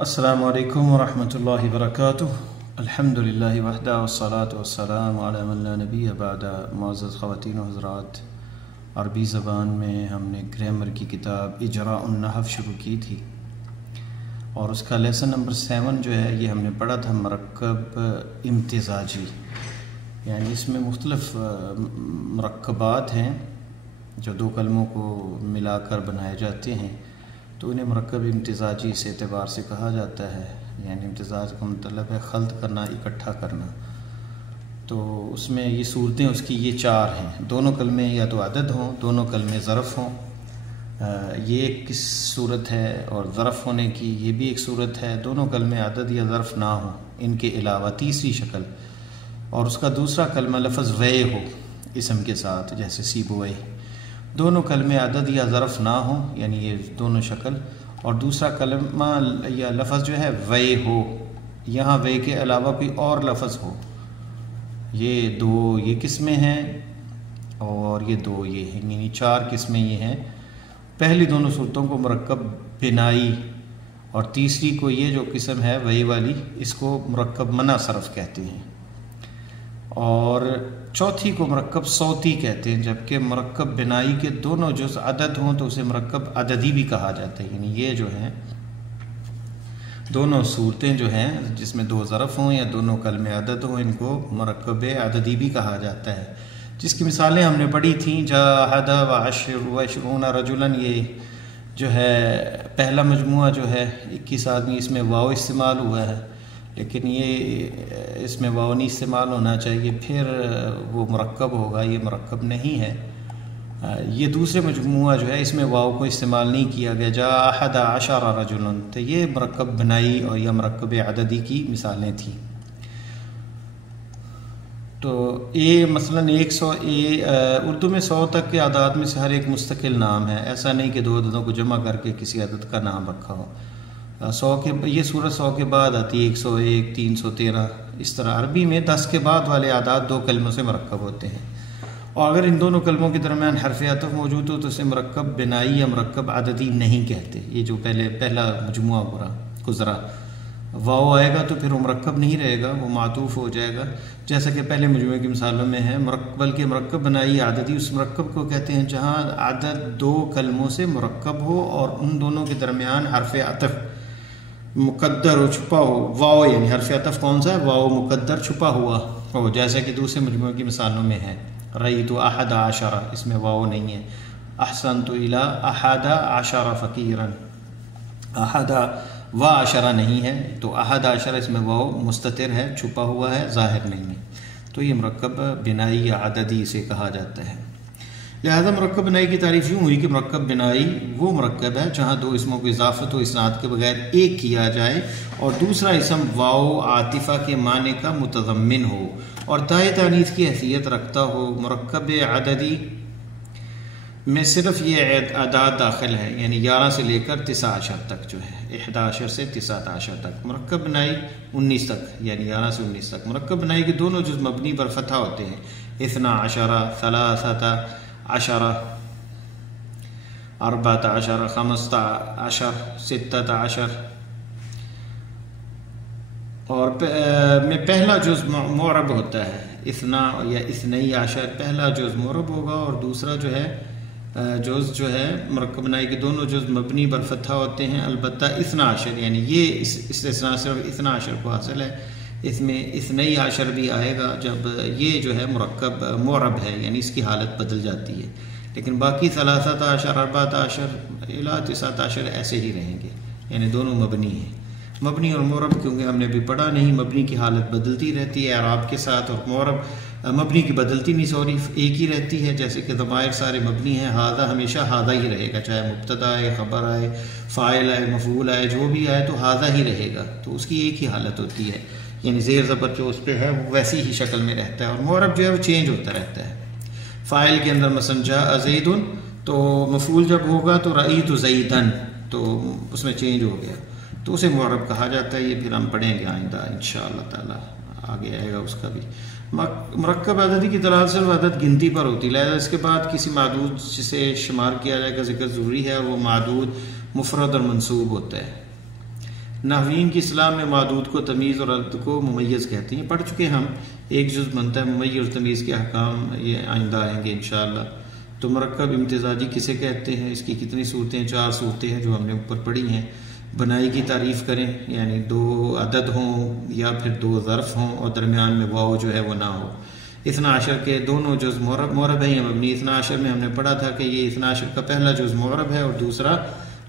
السلام علیکم ورحمۃ اللہ وبرکاتہ۔ الحمد للہ وحدہ والصلاة والسلام علی من لا نبی بعد۔ معزز خواتین و حضرات، عربی زبان میں ہم نے گرامر کی کتاب اجراء النحو شروع کی تھی، اور اس کا لیسن نمبر 7 جو ہے یہ ہم نے پڑھا تھا مرکب امتزاجی، یعنی اس میں مختلف مرکبات ہیں جو دو کلموں کو ملا کر بنائے جاتے ہیں، تو انہیں مرکب امتزاجی اس اعتبار سے کہا جاتا ہے، یعنی امتزاج کا مطلب ہے خلط کرنا، اکٹھا کرنا۔ تو اس میں یہ صورتیں اس کی یہ 4 ہیں، دونوں کلمے یا تو عدد ہوں، دونوں کلمے ظرف ہوں، یہ ایک صورت ہے، اور ظرف ہونے کی یہ بھی ایک صورت ہے، دونوں کلمے عدد یا ظرف نہ ہوں۔ ان کے علاوہ تیسری شکل، اور اس کا دوسرا کلمہ لفظ وے ہو اسم کے ساتھ، جیسے سیبوئے۔ دونوں کلمے عدد یا ظرف نہ ہوں، یعنی یہ دونوں شکل، اور دوسرا کلمہ یا لفظ جو ہے وے ہو، یہاں وے کے علاوہ کوئی اور لفظ ہو۔ یہ 2 یہ قسمیں ہیں، اور یہ 2 یہ ہیں، یعنی 4 قسمیں یہ ہیں۔ پہلی دونوں صورتوں کو مرکب بنائی، اور تیسری کو یہ جو قسم ہے وے والی، اس کو مرکب منع صرف کہتے ہیں، اور چوتھی کو مرکب صوتی کہتے ہیں۔ جبکہ مرکب بنائی کے دونوں جز عدد ہوں تو اسے مرکب عددی بھی کہا جاتا ہے، یعنی یہ جو ہیں دونوں صورتیں جو ہیں جس میں 2 ظرف ہوں یا دونوں کلمے عدد ہوں، ان کو مرکب عددی بھی کہا جاتا ہے، جس کی مثالیں ہم نے پڑھی تھیں۔ جاہد وعشرون رجلا، یہ جو ہے پہلا مجموعہ جو ہے 21 آدمی، اس میں واو استعمال ہوا ہے، لیکن یہ اس میں واو نہیں استعمال ہونا چاہیے، پھر وہ مرکب ہوگا، یہ مرکب نہیں ہے۔ یہ دوسرے مجموعہ جو ہے اس میں واو کو استعمال نہیں کیا گیا، جا احد عشر رجلا، تو یہ مرکب بنائی اور یا مرکب عددی کی مثالیں تھیں۔ تو مثلاً 100 اردو میں 100 تک کے اعداد میں سے ہر ایک مستقل نام ہے، ایسا نہیں کہ 2 عددوں کو جمع کر کے کسی عدد کا نام رکھا ہو۔ 100 کے یہ سورت 100 کے بعد آتی ہے، 101 313، اس طرح عربی میں 10 کے بعد والے اعداد 2 کلموں سے مرکب ہوتے ہیں، اور اگر ان دونوں کلموں کے درمیان حرف عطف موجود ہو تو اسے مرکب بنائی یا مرکب عددی نہیں کہتے۔ یہ جو پہلا مجموعہ گزرا، واو آئے گا تو پھر وہ مرکب نہیں رہے گا، وہ معطوف ہو جائے گا، جیسا کہ پہلے مجموعے کی مثالوں میں ہے۔ بلکہ مرکب بنائی یا عددی اس مرکب کو کہتے ہیں جہاں عدد 2 کلموں سے مرکب ہو اور ان دونوں کے درمیان حرف عطف مقدر ہو، چھپا ہو۔ واو یعنی حرف عطف کون سا ہے؟ واو مقدر چھپا ہوا ہو، جیسا کہ دوسرے مجموعے کی مثالوں میں ہے۔ رأیت احد عشر، اس میں واو نہیں ہے۔ احسنت الی احد عشر فقیرا، احد و عشرہ نہیں ہے، تو احد عشر اس میں واو مستتر ہے، چھپا ہوا ہے، ظاہر نہیں ہے، تو یہ مرکب بنائی یا عددی اسے کہا جاتا ہے۔ لہذا مرکب بنائی کی تعریف یوں ہوئی کہ مرکب بنائی وہ مرکب ہے جہاں 2 اسموں کو اضافت و اسناد کے بغیر ایک کیا جائے، اور دوسرا اسم واو عاطفہ کے معنی کا متضمن ہو اور تائے تانیث کی حیثیت رکھتا ہو۔ مرکب عددی میں صرف یہ اعداد داخل ہے، یعنی 11 سے لے کر 19 تک جو ہے، 11 سے 19 تک۔ مرکب بنائی 19 تک، یعنی 11 سے 19 تک۔ مرکب بنائی کے دونوں جز مبنی پر فتح ہوتے ہیں، 12، 13، 10، 14، 15، 16، اور میں پہلا جز معرب ہوتا ہے، 12 یا 12، پہلا جز معرب ہوگا، اور دوسرا جو ہے جز جو ہے مرکب بنائی کے دونوں جز مبنی پر فتح ہوتے ہیں، البتہ 12، یعنی یہ استثناء صرف 12 کو حاصل ہے، اس میں 12 بھی آئے گا جب یہ جو ہے مرکب معرب ہے، یعنی اس کی حالت بدل جاتی ہے، لیکن باقی 13، 14 الی 19 ایسے ہی رہیں گے، یعنی دونوں مبنی ہیں۔ مبنی اور معرب کیونکہ ہم نے ابھی پڑھا نہیں، مبنی کی حالت بدلتی رہتی ہے اعراب کے ساتھ، اور معرب مبنی کی بدلتی نہیں، ایک ہی رہتی ہے، جیسے کہ ضمائر سارے مبنی ہیں، ہاذا ہمیشہ ہاذا ہی رہے گا، چاہے مبتدا آئے، خبر آئے، فاعل آئے، مفعول آئے، جو بھی آئے تو ہاذا ہی رہے گا، تو اس کی ایک ہی حالت ہوتی ہے، یعنی زیر زبر جو اس پہ ہے وہ ویسی ہی شکل میں رہتا ہے، اور معرب جو ہے وہ چینج ہوتا رہتا ہے۔ فاعل کے اندر مثلا جاء زید، تو مفعول جب ہوگا تو رأیت زیدن، تو اس میں چینج ہو گیا، تو اسے معرب کہا جاتا ہے۔ یہ پھر ہم پڑھیں گے آئندہ انشاءاللہ تعالی، آگے آئے گا اس کا بھی۔ مرکب عددی کی دلالت صرف عدد گنتی پر ہوتی ہے، لہذا اس کے بعد کسی معدود جسے شمار کیا جائے کا ذکر ضروری ہے، وہ معدود مفرد اور منصوب ہوتا ہے۔ نحوین کی اصطلاح میں معدود کو تمیز اور عدد کو ممیز کہتے ہیں. پڑھ چکے ہم. ایک جز بنتا ہے ممیز اور تمیز کے احکام، یہ آئندہ آئیں گے انشاءاللہ. تو مرکب امتزاجی کسے کہتے ہیں، اس کی کتنی صورتیں؟ 4 صورتیں ہیں جو ہم نے اوپر پڑھی ہیں. بنائی کی تعریف کریں، یعنی 2 عدد ہوں یا پھر 2 ظرف ہوں اور درمیان میں واو جو ہے وہ نہ ہو. 12 کے دونوں جز معرب ہیں یا مبنی. 12 میں ہم نے پڑھا تھا کہ یہ 12 کا پہلا جز معرب ہے اور دوسرا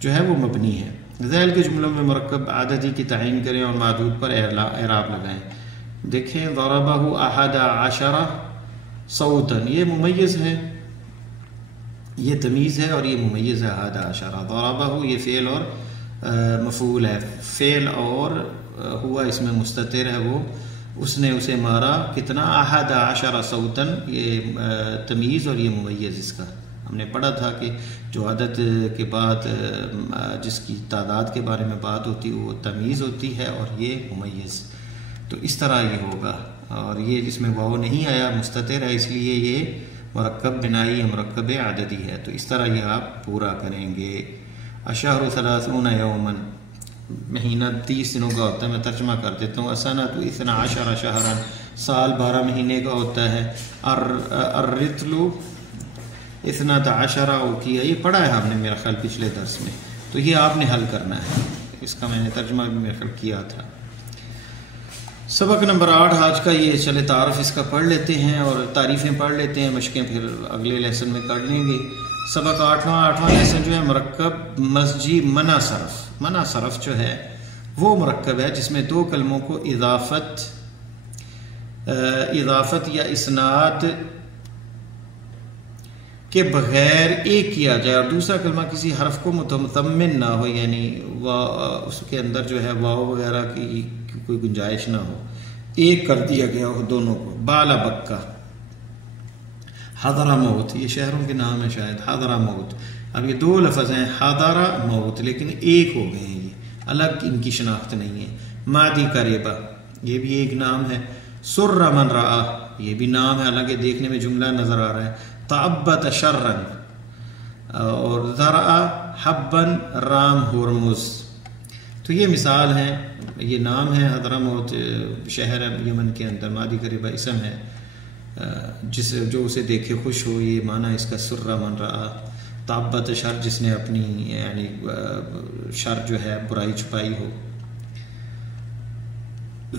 جو ہے وہ مبنی ہے. ذیل کے جملوں میں مرکب عددی کی تعین کریں اور معدود پر اعراب لگائیں. دیکھیں ضربہ 11 صوتا، یہ ممیز ہے، یہ تمیز ہے اور یہ ممیز ہے. 11 ضربہ یہ فعل اور مفعول ہے. فعل اور ہوا اس میں مستتر ہے، وہ اس نے اسے مارا. کتنا؟ 11 صوتا، یہ تمیز اور یہ ممیز. اس کا ہم نے پڑھا تھا کہ جو عدد کے بعد جس کی تعداد کے بارے میں بات ہوتی ہے وہ تمیز ہوتی ہے اور یہ ممیز. تو اس طرح یہ ہوگا. اور یہ جس میں واو نہیں آیا مستتر ہے، اس لیے یہ مرکب بنائی یا مرکب عددی ہے. تو اس طرح یہ آپ پورا کریں گے. الشہر 30 یوما، مہینہ 30 دنوں کا ہوتا ہے. میں ترجمہ کر دیتا ہوں. السنۃ 12 شہرا، سال 12 مہینے کا ہوتا ہے. الرطل 12 اوقیہ، یہ پڑھا ہے آپ نے میرا خیال پچھلے درس میں. تو یہ آپ نے حل کرنا ہے. اس کا میں نے ترجمہ بھی میرا خیال کیا تھا. سبق نمبر 8 آج کا یہ. چلے تعارف اس کا پڑھ لیتے ہیں اور تعریفیں پڑھ لیتے ہیں، مشقیں پھر اگلے لیسن میں کر لیں گے. سبق 8واں لیسن جو ہے مرکب مزجی منع صرف. منع صرف جو ہے وہ مرکب ہے جس میں 2 کلموں کو اضافت یا اسناد کے بغیر ایک کیا جائے اور دوسرا کلمہ کسی حرف کو متضمن نہ ہو، یعنی اس کے اندر جو ہے واو وغیرہ کی کوئی گنجائش نہ ہو، ایک کر دیا گیا ہو دونوں کو. بالا بکا، حضرہ موت، یہ شہروں کے نام ہے شاید. حضرہ موت، اب یہ 2 لفظ ہیں حضرہ موت لیکن ایک ہو گئے ہیں، یہ الگ ان کی شناخت نہیں ہے. مادی قریبہ، یہ بھی ایک نام ہے. سر من رآ، یہ بھی نام ہے، حالانکہ دیکھنے میں جملہ نظر آ رہا ہے. تعبت شرن، اور ذرا حبن رام ہرمز. تو یہ مثال ہیں، یہ نام ہے. حضرموت شہر یمن کے اندر. مادی قریبہ اسم ہے، جو اسے دیکھے خوش ہو، یہ معنی اس کا. سر من رآ. تعبت شر، جس نے اپنی یعنی شر جو ہے برائی چھپائی ہو.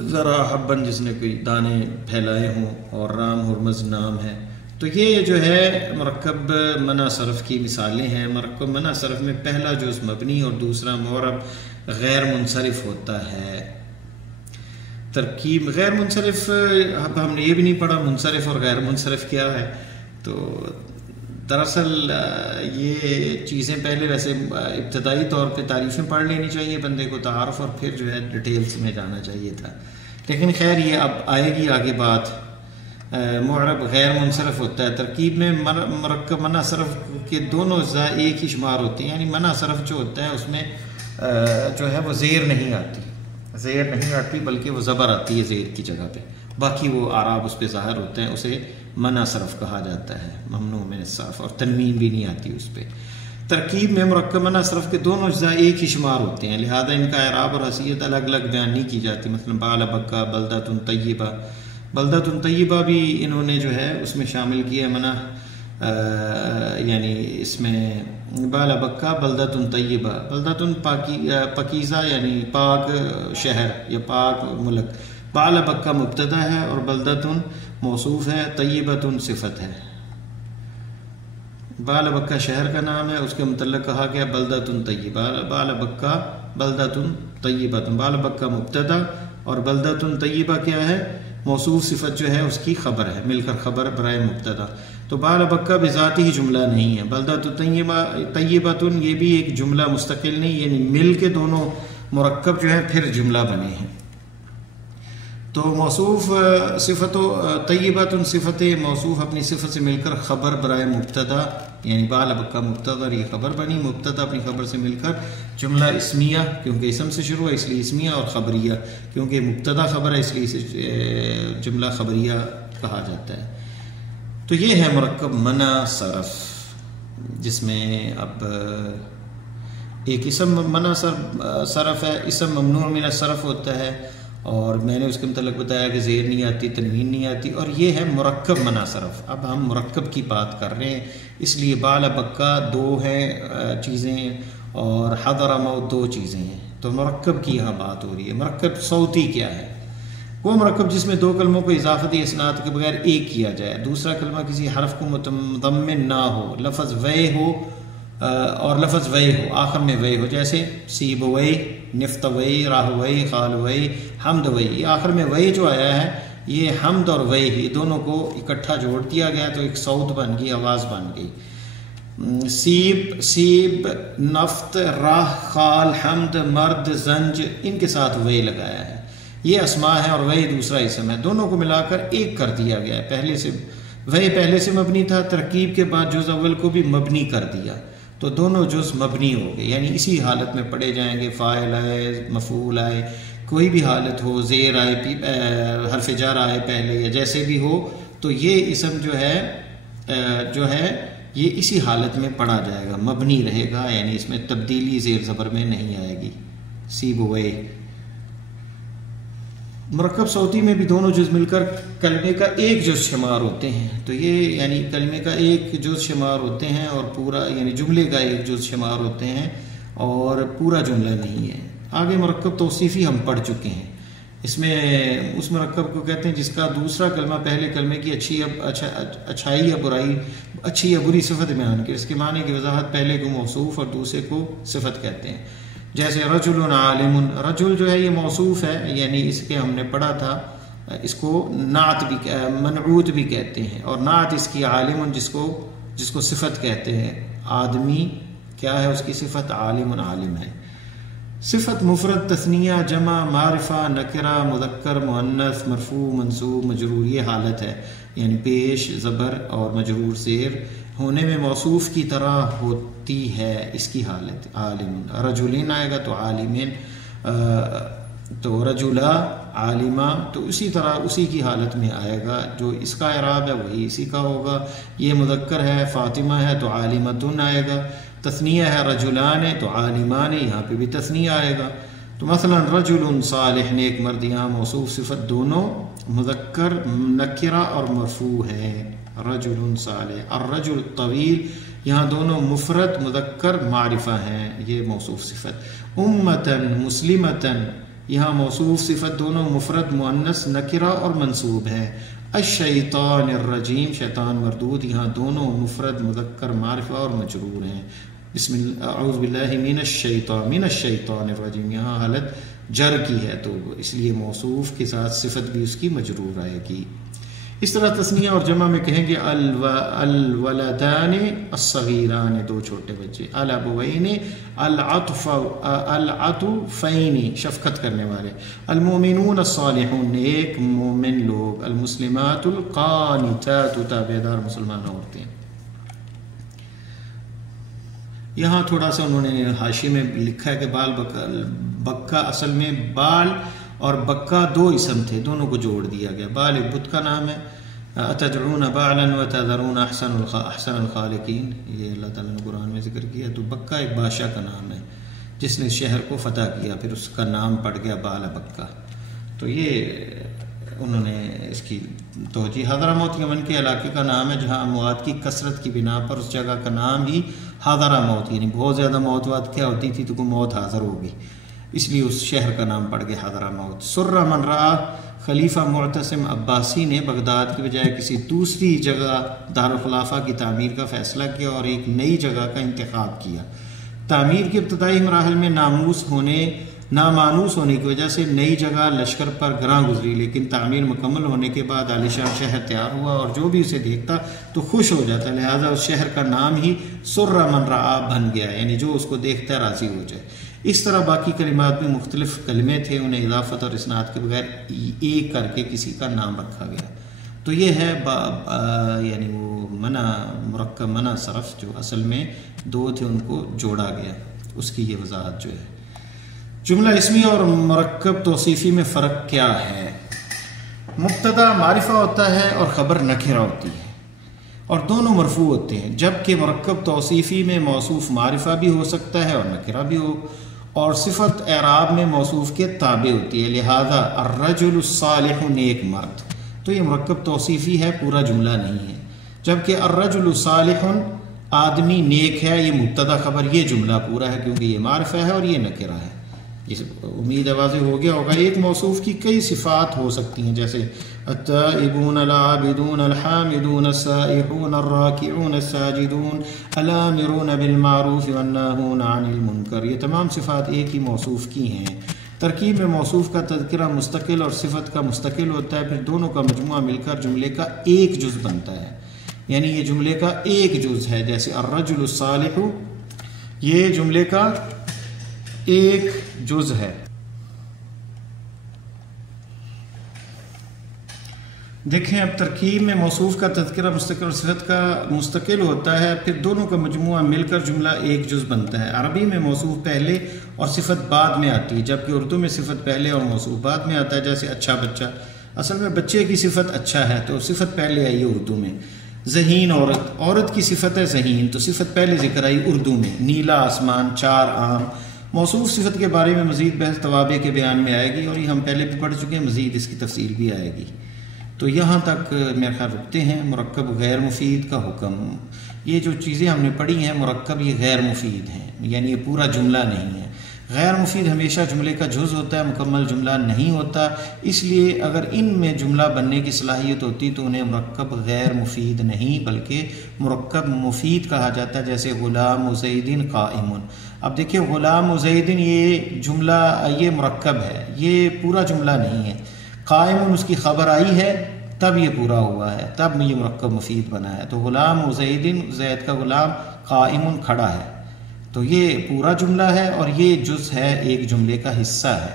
ذرا حبن، جس نے کوئی دانے پھیلائے ہوں. اور رام ہرمز نام ہے. تو یہ جو ہے مرکب منع صرف کی مثالیں ہیں. مرکب منع صرف میں پہلا جز مبنی اور دوسرا معرب غیر منصرف ہوتا ہے. ترکیب غیر منصرف، اب ہم نے یہ بھی نہیں پڑھا منصرف اور غیر منصرف کیا ہے. تو دراصل یہ چیزیں پہلے ویسے ابتدائی طور پہ تعریفیں پڑھ لینی چاہیے بندے کو، تعارف، اور پھر جو ہے ڈیٹیلز میں جانا چاہیے تھا. لیکن خیر یہ اب آئے گی آگے بات. معرب غیر منصرف ہوتا ہے. ترکیب میں مرکب منع صرف کے دونوں اجزاء ایک ہی شمار ہوتے ہیں، یعنی منع صرف جو ہوتا ہے اس میں جو ہے وہ زیر نہیں آتی بلکہ وہ زبر آتی ہے زیر کی جگہ پہ. باقی وہ اعراب اس پہ ظاہر ہوتے ہیں، اسے منع صرف کہا جاتا ہے. ممنوع من الصرف، اور تنوین بھی نہیں آتی اس پہ. ترکیب میں مرکب منع صرف کے دونوں اجزاء ایک ہی شمار ہوتے ہیں، لہذا ان کا اعراب اور حیثیت الگ الگ بیان نہیں کی جاتی. مثلا بال بکا بلدۃ طیبہ، بلدۃ طیبہ بھی انہوں نے جو ہے اس میں شامل کیا منع، یعنی اس میں بال بکا بلدۃ طیبہ، بلدۃ پاکیزہ یعنی پاک شہر یا پاک ملک. بال بکا مبتدا ہے اور بلدۃ موصوف ہے، طیبۃ صفت ہے. بال بکا شہر کا نام ہے، اس کے متعلق کہا گیا بلدۃ طیبہ. بال بکا بلدۃ طیبہ، بال بکا مبتدا اور بلدۃ طیبہ کیا ہے؟ موصوف صفت جو ہے اس کی خبر ہے، مل کر خبر برائے مبتدا. تو بال بکا بذاتی ہی جملہ نہیں ہے. بلدۃ طیبۃ یہ بھی ایک جملہ مستقل نہیں، یعنی مل کے دونوں مرکب جو ہے پھر جملہ بنے ہیں. تو موصوف صفت طیبۃ صفت موصوف اپنی صفت سے مل کر خبر برائے مبتدا، یعنی بال بکا مبتدا، یہ خبر بنی. مبتدا اپنی خبر سے مل کر جملہ اسمیہ، کیونکہ اسم سے شروع ہے اس لیے اسمیہ، اور خبریہ کیونکہ مبتدا خبر ہے اس لیے اسے جملہ خبریہ کہا جاتا ہے. تو یہ ہے مرکب منع صرف، جس میں اب ایک اسم منع صرف ہے، اسم ممنوع من الصرف ہوتا ہے، اور میں نے اس کے متعلق بتایا کہ زیر نہیں آتی، تنوین نہیں آتی، اور یہ ہے مرکب منع صرف۔ اب ہم مرکب کی بات کر رہے ہیں، اس لیے بال بکا دو ہیں چیزیں اور حضر موت دو چیزیں ہیں، تو مرکب کی یہاں بات ہو رہی ہے۔ مرکب صوتی کیا ہے؟ وہ مرکب جس میں دو کلموں کو اضافتی اسناد کے بغیر ایک کیا جائے، دوسرا کلمہ کسی حرف کو متضمن نہ ہو، لفظ وے ہو اور لفظ وے ہو، آخر میں وے ہو، جیسے سیب وے، نفت وے، راہ وے، خال وے، حمد وے۔ یہ آخر میں وے جو آیا ہے یہ حمد اور وے ہی دونوں کو اکٹھا جوڑ دیا گیا تو ایک صوت بن گئی، آواز بن گئی۔ سیب، نفت، راہ، خال، حمد، مرد، زنج، ان کے ساتھ وے لگایا ہے، یہ اسماء ہے اور وے دوسرا اسم ہے، دونوں کو ملا کر ایک کر دیا گیا ہے۔ پہلے سے مبنی تھا، ترکیب کے بعد جز اول کو بھی مبنی کر دیا تو دونوں جز مبنی ہو گئے، یعنی اسی حالت میں پڑھے جائیں گے، فاعل آئے، مفعول آئے، کوئی بھی حالت ہو، زیر آئے، حرف جر آئے پہلے یا جیسے بھی ہو، تو یہ اسم جو ہے یہ اسی حالت میں پڑھا جائے گا، مبنی رہے گا، یعنی اس میں تبدیلی زیر زبر میں نہیں آئے گی۔ سیب وے۔ مرکب صوتی میں بھی دونوں جز مل کر کلمے کا ایک جز شمار ہوتے ہیں، تو یہ یعنی کلمے کا ایک جز شمار ہوتے ہیں اور پورا یعنی جملے کا ایک جز شمار ہوتے ہیں اور پورا جملہ نہیں ہے۔ آگے مرکب توصیفی ہم پڑھ چکے ہیں، اس میں اس مرکب کو کہتے ہیں جس کا دوسرا کلمہ پہلے کلمے کی اچھائی یا برائی، اچھی یا بری صفت بیان کی، اس کے معنی کی وضاحت پہلے کو موصوف اور دوسرے کو صفت کہتے ہیں۔ جیسے رجل عالم، رجل جو ہے یہ موصوف ہے، یعنی اس کے ہم نے پڑھا تھا، اس کو نعت بھی منعوت بھی کہتے ہیں، اور نعت اس کی عالم جس کو صفت کہتے ہیں۔ آدمی کیا ہے؟ اس کی صفت عالم عالم ہے۔ صفت مفرد، تثنیہ، جمع، معرفہ، نکرہ، مذکر، مؤنث، مرفوع، منصوب، مجرور، یہ حالت ہے، یعنی پیش، زبر اور مجرور زیر ہونے میں موصوف کی طرح ہوتی ہے، اس کی حالت عالم۔ رجلین آئے گا تو عالمین، تو رجلا، عالمہ، تو اسی طرح اسی کی حالت میں آئے گا، جو اس کا اعراب ہے وہی اسی کا ہوگا۔ یہ مذکر ہے، فاطمہ ہے تو عالمتن آئے گا، تثنیہ ہے رجلان تو عالمان، یہاں پہ بھی تثنیہ آئے گا۔ تو مثلا رجل صالح، نیک مرد، یہاں موصوف صفت دونوں مذکر نکرہ اور مرفوع ہے، رجل صالح۔ الرجل الطویل، یہاں دونوں مفرد مذکر معرفہ ہیں، یہ موصوف صفت۔ امتن مسلمتن، یہاں موصوف صفت دونوں مفرد مؤنث نکرہ اور منصوب ہے۔ الشیطان الرجیم، شیطان مردود، یہاں دونوں مفرد مذکر معرفہ اور مجرور ہیں۔ بسم اللہ، اعوذ باللہ من الشیطان الرجیم، یہاں حالت جر کی ہے تو اس لیے موصوف کے ساتھ صفت بھی اس کی مجرور آئے گی۔ اس طرح تثنیہ اور جمع میں کہیں گے الولدان الصغیران، دو چھوٹے بچے، الابوین العطفین، شفقت کرنے والے، المؤمنون الصالحون، نیک مومن لوگ، المسلمات القانتات، تابعدار مسلمان عورتیں۔ یہاں تھوڑا سا انہوں نے حاشی میں لکھا ہے کہ بال بکا اصل میں بال اور بکا دو اسم تھے، دونوں کو جوڑ دیا گیا۔ بال ایک بت کا نام ہے، اتدعون بالا وتذرون احسن الخالقین، یہ اللہ تعالیٰ نے قرآن میں ذکر کیا۔ تو بکا ایک بادشاہ کا نام ہے جس نے شہر کو فتح کیا، پھر اس کا نام پڑ گیا بال بکا۔ تو یہ انہوں نے اس کی توجہ، حضرموت یمن کے علاقے کا نام ہے جہاں اموات کی کثرت کی بنا پر اس جگہ کا نام ہی حضرموت، یعنی بہت زیادہ موت وات کیا ہوتی تھی تو کوئی موت حاضر ہوگی، اس لیے اس شہر کا نام پڑ گیا حضرموت۔ سر من رآ، خلیفہ معتصم عباسی نے بغداد کی بجائے کسی دوسری جگہ دارالخلافہ کی تعمیر کا فیصلہ کیا اور ایک نئی جگہ کا انتخاب کیا۔ تعمیر کے ابتدائی مراحل میں نامانوس ہونے کی وجہ سے نئی جگہ لشکر پر گراں گزری، لیکن تعمیر مکمل ہونے کے بعد عالیشان شہر تیار ہوا اور جو بھی اسے دیکھتا تو خوش ہو جاتا، لہذا اس شہر کا نام ہی سر من رآ بن گیا، یعنی جو اس کو دیکھتا ہے راضی ہو جائے۔ اس طرح باقی کلمات میں مختلف کلمے تھے، انہیں اضافت اور اسناد کے بغیر ایک کر کے کسی کا نام رکھا گیا۔ تو یہ ہے یعنی وہ مرکب منع صرف، جو اصل میں دو تھے ان کو جوڑا گیا، اس کی یہ وضاحت جو ہے۔ جملہ اسمی اور مرکب توصیفی میں فرق کیا ہے؟ مبتدا معرفہ ہوتا ہے اور خبر نکرہ ہوتی ہے، اور دونوں مرفوع ہوتے ہیں، جبکہ مرکب توصیفی میں موصوف معرفہ بھی ہو سکتا ہے اور نکرہ بھی ہو، اور صفت اعراب میں موصوف کے تابع ہوتی ہے، لہذا الرجل الصالح نیک مرد، تو یہ مرکب توصیفی ہے، پورا جملہ نہیں ہے، جبکہ الرجل صالح آدمی نیک ہے، یہ مبتدا خبر، یہ جملہ پورا ہے کیونکہ یہ معرفہ ہے اور یہ نکرہ ہے۔ امید واضح ہو گیا ہوگا۔ ایک موصوف کی کئی صفات ہو سکتی ہیں، جیسے التائبون العابدون الحامدون السائحون الراکعون الساجدون الامرون بالمعروف والناہون عن المنکر، یہ تمام صفات ایک ہی موصوف کی ہیں۔ ترکیب میں موصوف کا تذکرہ مستقل اور صفت کا مستقل ہوتا ہے، پھر دونوں کا مجموعہ مل کر جملے کا ایک جز بنتا ہے، یعنی یہ جملے کا ایک جز ہے، جیسے الرجل الصالح یہ جملے کا ایک جز ہے۔ دیکھیں اب ترکیب میں موصوف کا تذکرہ مستقل اور صفت کا مستقل ہوتا ہے، پھر دونوں کا مجموعہ مل کر جملہ ایک جز بنتا ہے۔ عربی میں موصوف پہلے اور صفت بعد میں آتی ہے، جبکہ اردو میں صفت پہلے اور موصوف بعد میں آتا ہے، جیسے اچھا بچہ، اصل میں بچے کی صفت اچھا ہے تو صفت پہلے آئی ہے اردو میں۔ ذہین عورت، عورت کی صفت ہے ذہین تو صفت پہلے ذکر آئی اردو میں۔ نیلا آسمان، چار آم، موصوف صفت کے بارے میں مزید بحث توابع کے بیان میں آئے گی، اور یہ ہم پہلے بھی پڑھ چکے ہیں، مزید اس کی تفصیل بھی آئے گی۔ تو یہاں تک میرے خیال رکھتے ہیں۔ مرکب غیر مفید کا حکم، یہ جو چیزیں ہم نے پڑھی ہیں مرکب یہ غیر مفید ہیں، یعنی یہ پورا جملہ نہیں ہے۔ غیر مفید ہمیشہ جملے کا جز ہوتا ہے، مکمل جملہ نہیں ہوتا، اس لیے اگر ان میں جملہ بننے کی صلاحیت ہوتی تو انہیں مرکب غیر مفید نہیں بلکہ مرکب مفید کہا جاتا ہے، جیسے غلام زید قائم۔ اب دیکھیں غلام زید یہ جملہ یہ مرکب ہے، یہ پورا جملہ نہیں ہے۔ قائم اس کی خبر آئی ہے تب یہ پورا ہوا ہے، تب یہ مرکب مفید بنا ہے۔ تو غلام زید، زید کا غلام، قائم کھڑا ہے، تو یہ پورا جملہ ہے اور یہ جز ہے، ایک جملے کا حصہ ہے۔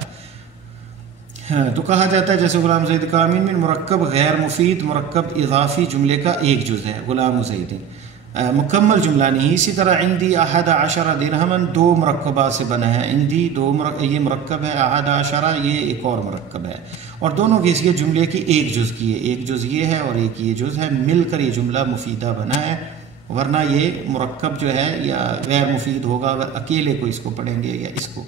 تو کہا جاتا ہے جیسے غلام زید قائم میں مرکب غیر مفید مرکب اضافی جملے کا ایک جز ہے، غلام زید مکمل جملہ نہیں۔ اسی طرح عندی احد عشر درہمن دو مرکبات سے بنا ہے، عندی یہ مرکب ہے، احد عشر یہ ایک اور مرکب ہے، اور دونوں کی حیثیت جملے کی ایک جز کی ہے، ایک جز یہ ہے اور ایک یہ جز ہے، مل کر یہ جملہ مفیدہ بنا ہے، ورنہ یہ مرکب جو ہے یا غیر مفید ہوگا اگر اکیلے کو اس کو پڑھیں گے یا اس کو۔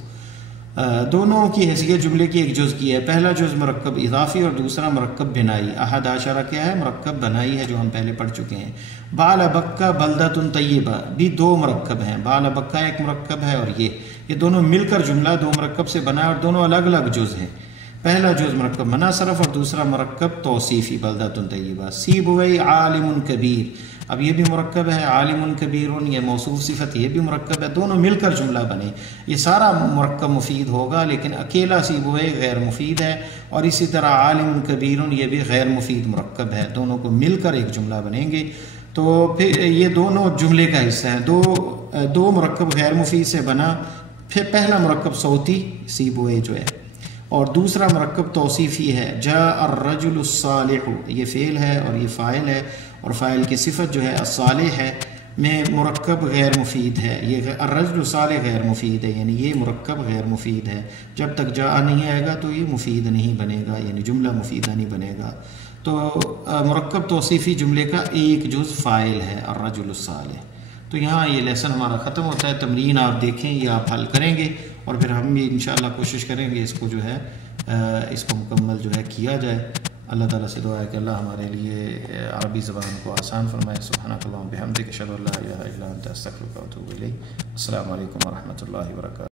دونوں کی حیثیت جملے کی ایک جز کی ہے، پہلا جز مرکب اضافی اور دوسرا مرکب بنائی۔ احد عشرہ کیا ہے؟ مرکب بنائی ہے جو ہم پہلے پڑھ چکے ہیں۔ بال بکہ بلدۃ طیبہ بھی دو مرکب ہیں، بال بکہ ایک مرکب ہے اور یہ دونوں مل کر جملہ دو مرکب سے بنا ہے اور دونوں الگ الگ جز ہیں۔ پہلا جز مرکب مناصرف اور دوسرا مرکب توصیفی بلدۃ طیبہ۔ سیبوئی عالم کبیر، اب یہ بھی مرکب ہے، عالم کبیر، یہ موصوف صفت یہ بھی مرکب ہے، دونوں مل کر جملہ بنے، یہ سارا مرکب مفید ہوگا، لیکن اکیلا سیبوئی غیر مفید ہے، اور اسی طرح عالم کبیر یہ بھی غیر مفید مرکب ہے، دونوں کو مل کر ایک جملہ بنیں گے۔ تو پھر یہ دونوں جملے کا حصہ ہیں، دو مرکب غیر مفید سے بنا، پھر پہلا مرکب صوتی سیبوئی جو ہے اور دوسرا مرکب توصیفی ہے، جاء الرجل الصالح، یہ فعل ہے اور یہ فاعل ہے، اور فاعل کی صفت جو ہے الصالح ہے میں مرکب غیر مفید ہے، یہ الرجل الصالح غیر مفید ہے، یعنی یہ مرکب غیر مفید ہے، جب تک جاء نہیں آئے گا تو یہ مفید نہیں بنے گا، یعنی جملہ مفیدہ نہیں بنے گا۔ تو مرکب توصیفی جملے کا ایک جز فاعل ہے الرجل الصالح۔ تو یہاں یہ لیسن ہمارا ختم ہوتا ہے، تمرین آپ دیکھیں، یہ آپ حل کریں گے اور پھر ہم بھی انشاءاللہ کوشش کریں گے اس کو جو ہے اس کو مکمل جو ہے کیا جائے۔ اللہ تعالیٰ سے دعا ہے کہ اللہ ہمارے لیے عربی زبان کو آسان فرمائے۔ سبحانک اللہم بحمدک اشہد ان لا الہ الا انت استغفرک و اتوب الیک۔ السلام علیکم ورحمۃ اللہ وبرکاتہ۔